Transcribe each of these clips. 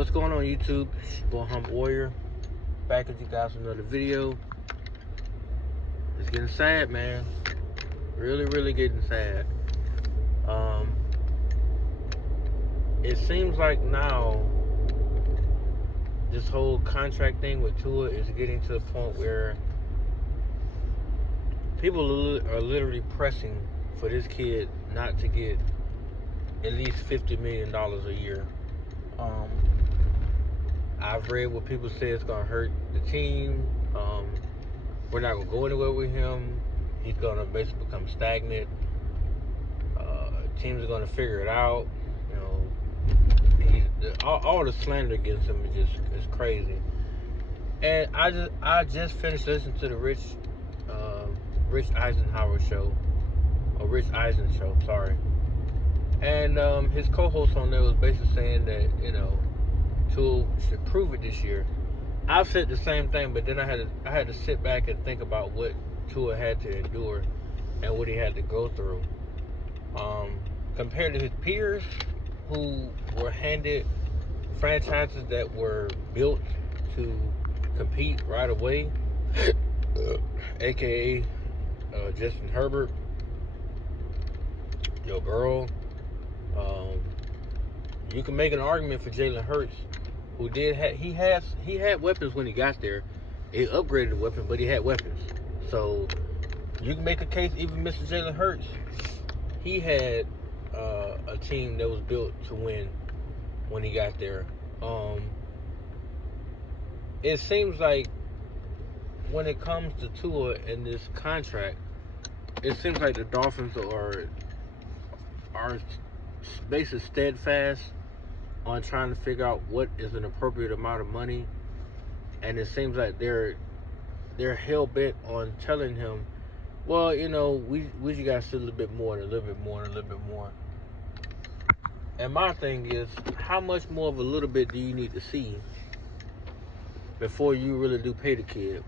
What's going on YouTube? It's your boy Humble Warrior. Back with you guys with another video. It's getting sad, man. Really getting sad. It seems like now this whole contract thing with Tua is getting to the point where people are literally pressing for this kid not to get at least $50 million a year. I've read what people say it's going to hurt the team. We're not going to go anywhere with him. He's going to basically become stagnant. Teams are going to figure it out. All the slander against him is crazy. And I just finished listening to the Rich Eisen show. Sorry. And his co-host on there was basically saying that, Tua should prove it this year. I've said the same thing, but then I had to sit back and think about what Tua had to endure and what he had to go through. Compared to his peers who were handed franchises that were built to compete right away, aka Justin Herbert, Joe Burrow. You can make an argument for Jalen Hurts, who he had weapons when he got there. He upgraded the weapon, but he had weapons. So you can make a case, even Mr. Jalen Hurts, he had a team that was built to win when he got there. It seems like when it comes to Tua and this contract, it seems like the Dolphins are basically steadfast on trying to figure out what is an appropriate amount of money, and it seems like they're hell bent on telling him, well, we you guys a little bit more and a little bit more and a little bit more. And my thing is, how much more of a little bit do you need to see before you really do pay the kid?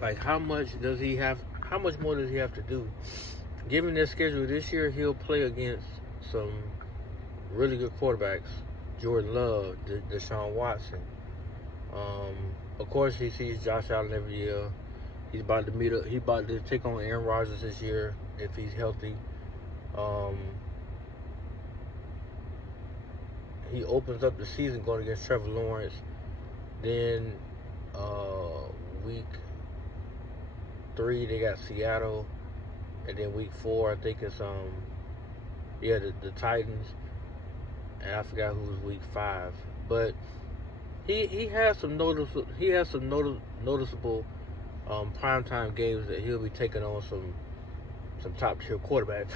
Like, how much more does he have to do? Given their schedule this year, he'll play against some really good quarterbacks. Jordan Love, Deshaun Watson. Of course, he sees Josh Allen every year. He's about to take on Aaron Rodgers this year if he's healthy. He opens up the season going against Trevor Lawrence. Then week 3 they got Seattle, and then week 4 I think it's the Titans, and I forgot who was week 5. But he has some noticeable primetime games that he'll be taking on some top tier quarterbacks.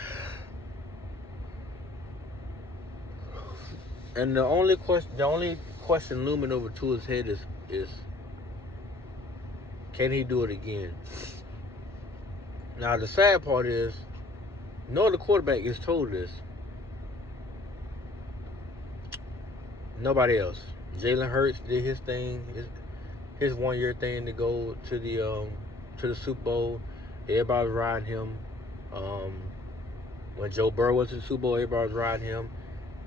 And the only question looming over Tua's head is can he do it again? Now the sad part is, no other quarterback is told this. Nobody else. Jalen Hurts did his thing, his 1 year thing to go to the Super Bowl. Everybody was riding him. When Joe Burrow went to the Super Bowl, everybody was riding him.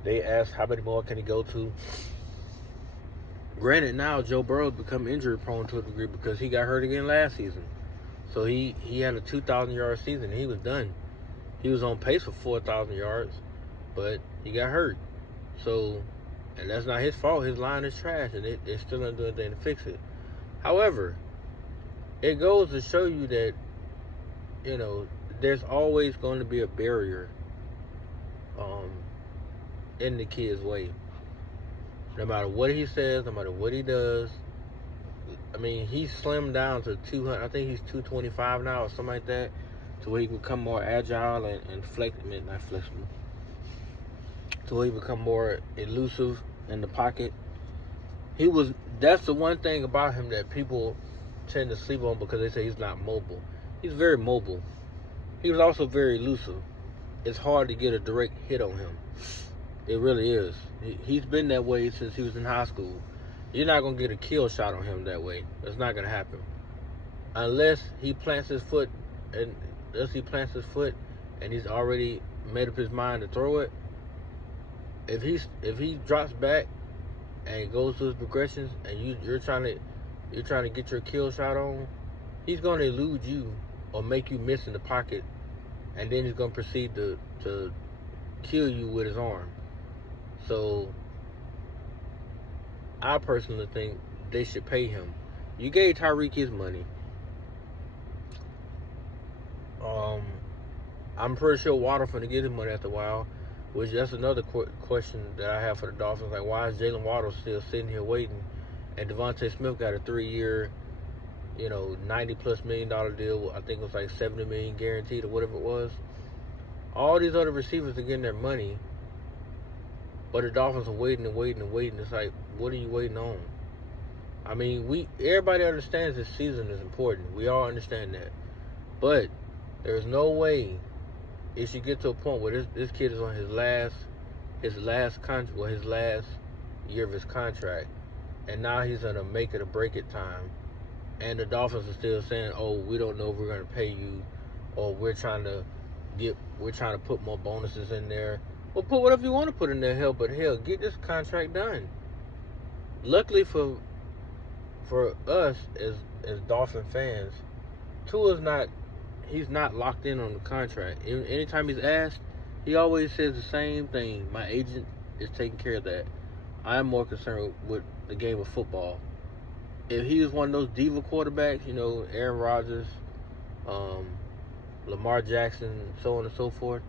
They asked how many more can he go to. Granted, now Joe Burrow's become injury prone to a degree because he got hurt again last season. So he had a 2,000 yard season and he was done. He was on pace for 4,000 yards, but he got hurt. So, and that's not his fault. His line is trash, and it's still not doing anything to fix it. However, it goes to show you that, there's always going to be a barrier in the kid's way. No matter what he says, no matter what he does. I mean, he's slimmed down to 200. I think he's 225 now or something like that, to where he can become more agile and not flexible. To where he become more elusive in the pocket. That's the one thing about him that people tend to sleep on because they say he's not mobile. He's very mobile. he was also very elusive. It's hard to get a direct hit on him. It really is. He's been that way since he was in high school. You're not gonna get a kill shot on him that way. That's not gonna happen unless he plants his foot, and he's already made up his mind to throw it. If he drops back and goes to his progressions, and you're trying to get your kill shot on, he's gonna elude you or make you miss in the pocket, and then he's gonna proceed to kill you with his arm. So I personally think they should pay him. You gave Tyreek his money. I'm pretty sure Waddle finna get his money after a while, which that's another question that I have for the Dolphins. Like, why is Jalen Waddle still sitting here waiting, and Devontae Smith got a 3-year, $90+ million deal? I think it was like $70 million guaranteed or whatever it was. All these other receivers are getting their money, but the Dolphins are waiting and waiting and waiting. It's like, what are you waiting on? I mean, everybody understands this season is important. We all understand that. But there's no way it should get to a point where this kid is on his last year of his contract, and now he's gonna make it or break it time. And the Dolphins are still saying, "Oh, we don't know if we're gonna pay you, or we're trying to put more bonuses in there." Well, put whatever you want to put in there, but get this contract done. Luckily for us as Dolphin fans, he's not locked in on the contract. Anytime he's asked, he always says the same thing: my agent is taking care of that. I'm more concerned with the game of football. If he was one of those diva quarterbacks, Aaron Rodgers, Lamar Jackson, so on and so forth,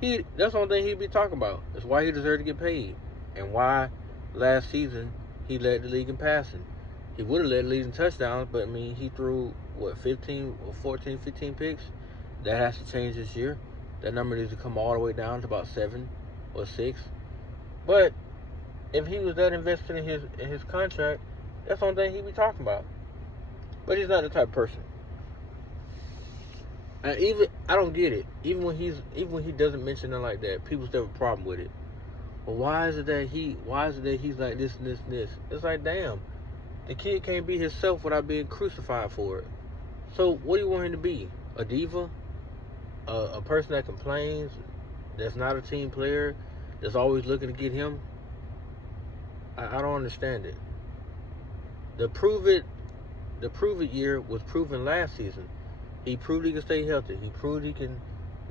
that's the only thing he'd be talking about. That's why he deserved to get paid, and why last season he led the league in passing. He would have led the league in touchdowns, but he threw 15 picks. That has to change this year. That number needs to come all the way down to about 7 or 6. But if he was that invested in his contract, that's the only thing he'd be talking about. But he's not the type of person. And I don't get it. Even when he doesn't mention it like that, people still have a problem with it. Well, why is it that he's like this and this and this? It's like, damn, the kid can't be himself without being crucified for it. So what do you want him to be? A diva? A person that complains, that's not a team player, that's always looking to get him? I don't understand it. The prove it year was proven last season. He proved he can stay healthy. He proved he can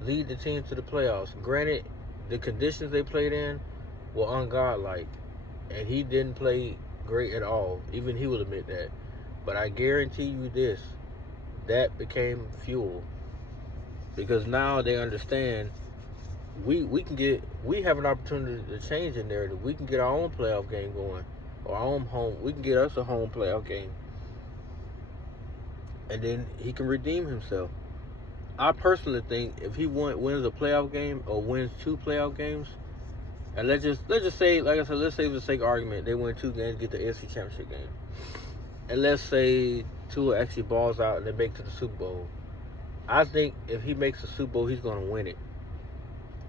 lead the team to the playoffs. Granted, the conditions they played in were ungodlike, and he didn't play great at all. Even he will admit that. But I guarantee you this, that became fuel, because now they understand we have an opportunity to change the narrative. We can get our own playoff game going, or our own home. We can get us a home playoff game, and then he can redeem himself. I personally think if he wins a playoff game or wins 2 playoff games, and let's just say, like I said, let's say for the sake of argument, they win 2 games, get the AFC Championship game, and let's say Tua actually balls out and they make it to the Super Bowl. I think if he makes the Super Bowl, he's going to win it.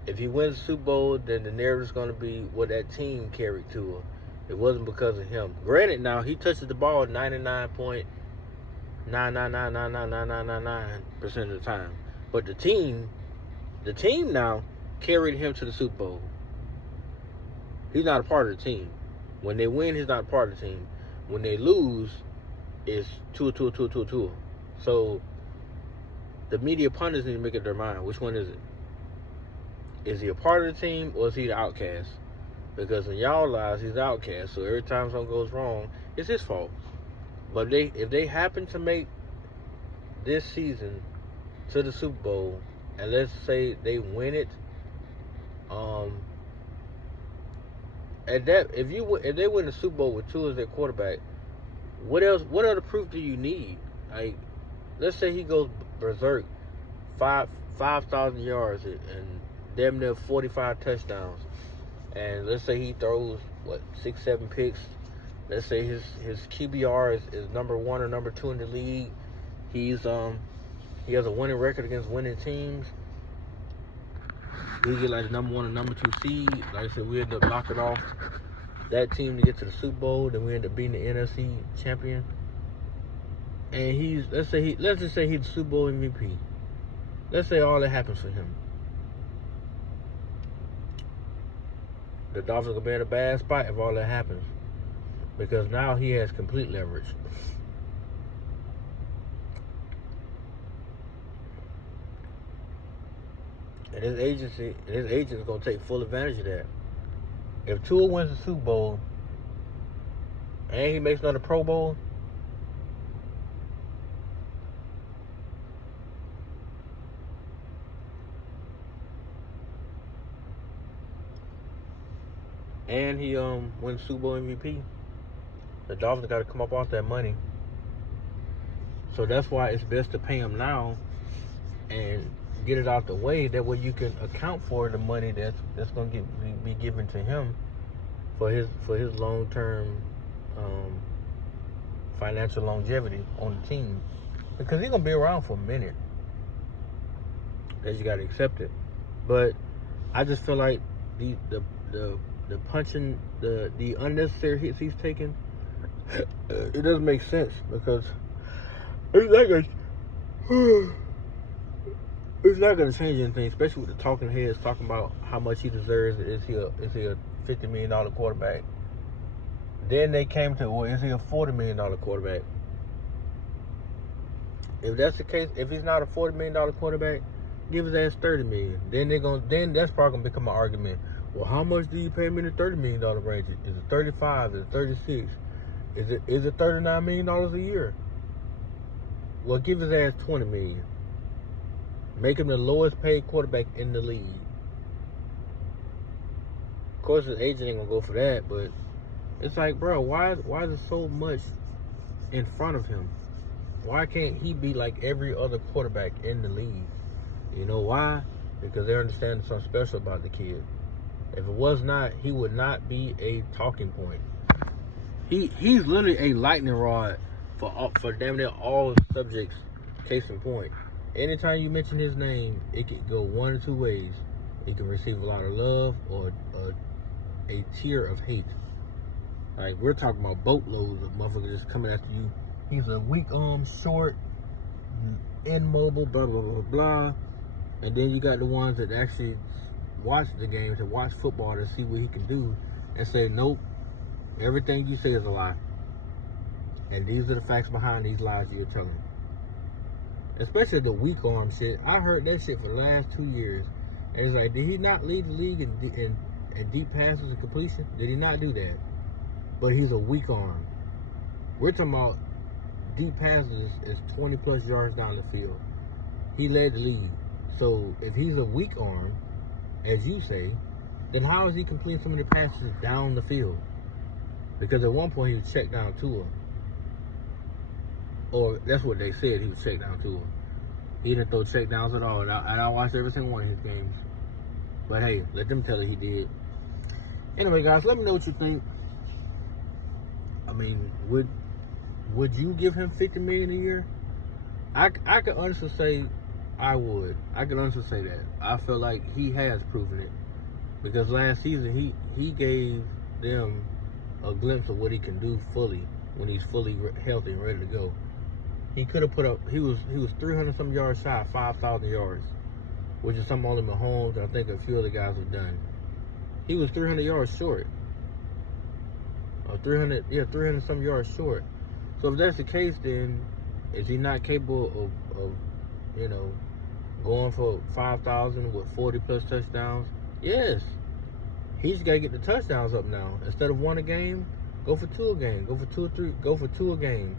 If he wins the Super Bowl, then the narrative is going to be what that team carried Tua. It wasn't because of him. Granted, now he touches the ball 99.9999999% of the time, but the team now carried him to the Super Bowl. He's not a part of the team. When they win, he's not a part of the team. When they lose, it's Tua. So the media pundits need to make up their mind. Which one is it? Is he a part of the team, or is he the outcast? Because in y'all lives, he's the outcast. So every time something goes wrong, it's his fault. But if they happen to make this season to the Super Bowl, and let's say they win it, if they win the Super Bowl with Tua as their quarterback, what other proof do you need? Like, let's say he goes berserk, 5,000 yards and damn near 45 touchdowns, and let's say he throws 6-7 picks. Let's say his QBR is number 1 or number 2 in the league. He's He has a winning record against winning teams. We get like the number 1 and number 2 seed. Like I said, we end up knocking off that team to get to the Super Bowl. Then we end up beating the NFC champion. And let's just say he's the Super Bowl MVP. Let's say all that happens for him. The Dolphins will be in a bad spot if all that happens, because now he has complete leverage. And his agent is gonna take full advantage of that. If Tua wins the Super Bowl and he makes another Pro Bowl, and he wins Super Bowl MVP, the Dolphins got to come up off that money. So that's why it's best to pay him now and get it out the way. That way you can account for the money that's going to be given to him for his long-term financial longevity on the team, because he's going to be around for a minute. That you got to accept it. But I just feel like the punching, the unnecessary hits he's taking, it doesn't make sense, because it's not going to change anything, especially with the talking heads talking about how much he deserves. Is he a $50 million quarterback? Then they came to, well, is he a $40 million quarterback? If that's the case, if he's not a $40 million quarterback, give his ass $30 million. Then that's probably gonna become an argument. Well, how much do you pay me in the $30 million range? Is it 35? Is it 36? Is it $39 million a year? Well, give his ass $20 million. Make him the lowest paid quarterback in the league. Of course, his agent ain't gonna go for that, but it's like, bro, why is there so much in front of him? Why can't he be like every other quarterback in the league? You know why? Because they understand something special about the kid. If it was not, he would not be a talking point. He's literally a lightning rod for damn near all subjects. Case in point, anytime you mention his name, it could go one or two ways. He can receive a lot of love or a tear of hate. Like, we're talking about boatloads of motherfuckers just coming after you. He's a weak arm, short, immobile, blah, blah, blah, blah. And then you got the ones that actually watch the games and watch football to see what he can do and say, nope, everything you say is a lie. And these are the facts behind these lies you're telling. Especially the weak arm shit. I heard that shit for the last 2 years. And it's like, did he not lead the league in deep passes and completion? Did he not do that? But he's a weak arm. We're talking about deep passes is 20 plus yards down the field. He led the league. So if he's a weak arm, as you say, then how is he completing so many passes down the field? Because at one point he was checked down Tua. Or that's what they said, he was checked down Tua. He didn't throw check downs at all. And I watched every single one of his games. But hey, let them tell it he did. Anyway, guys, let me know what you think. I mean, would you give him $50 million a year? I could honestly say I would. I could honestly say that. I feel like he has proven it, because last season he gave them a glimpse of what he can do fully when he's fully healthy and ready to go. He could have put up. He was 300 some yards shy, 5,000 yards, which is something only Mahomes and I think a few other guys have done. He was 300 yards short. 300 some yards short. So if that's the case, then is he not capable of going for 5,000 with 40 plus touchdowns? Yes. He's got to get the touchdowns up now. Instead of 1 a game, go for 2 a game. Go for 2 or 3. Go for 2 a game.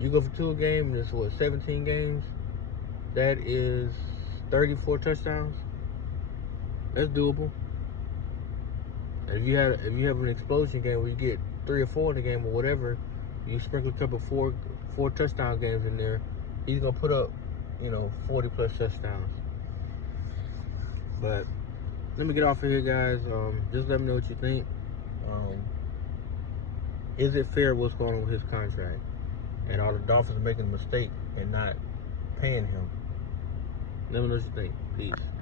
You go for 2 a game, and it's 17 games. That is 34 touchdowns. That's doable. And if you have an explosion game where you get 3 or 4 in the game or whatever, you sprinkle a couple of four touchdown games in there, he's gonna put up 40 plus touchdowns. But let me get off of here, guys. Just let me know what you think. Is it fair what's going on with his contract? And are the Dolphins making a mistake and not paying him? Let me know what you think. Peace.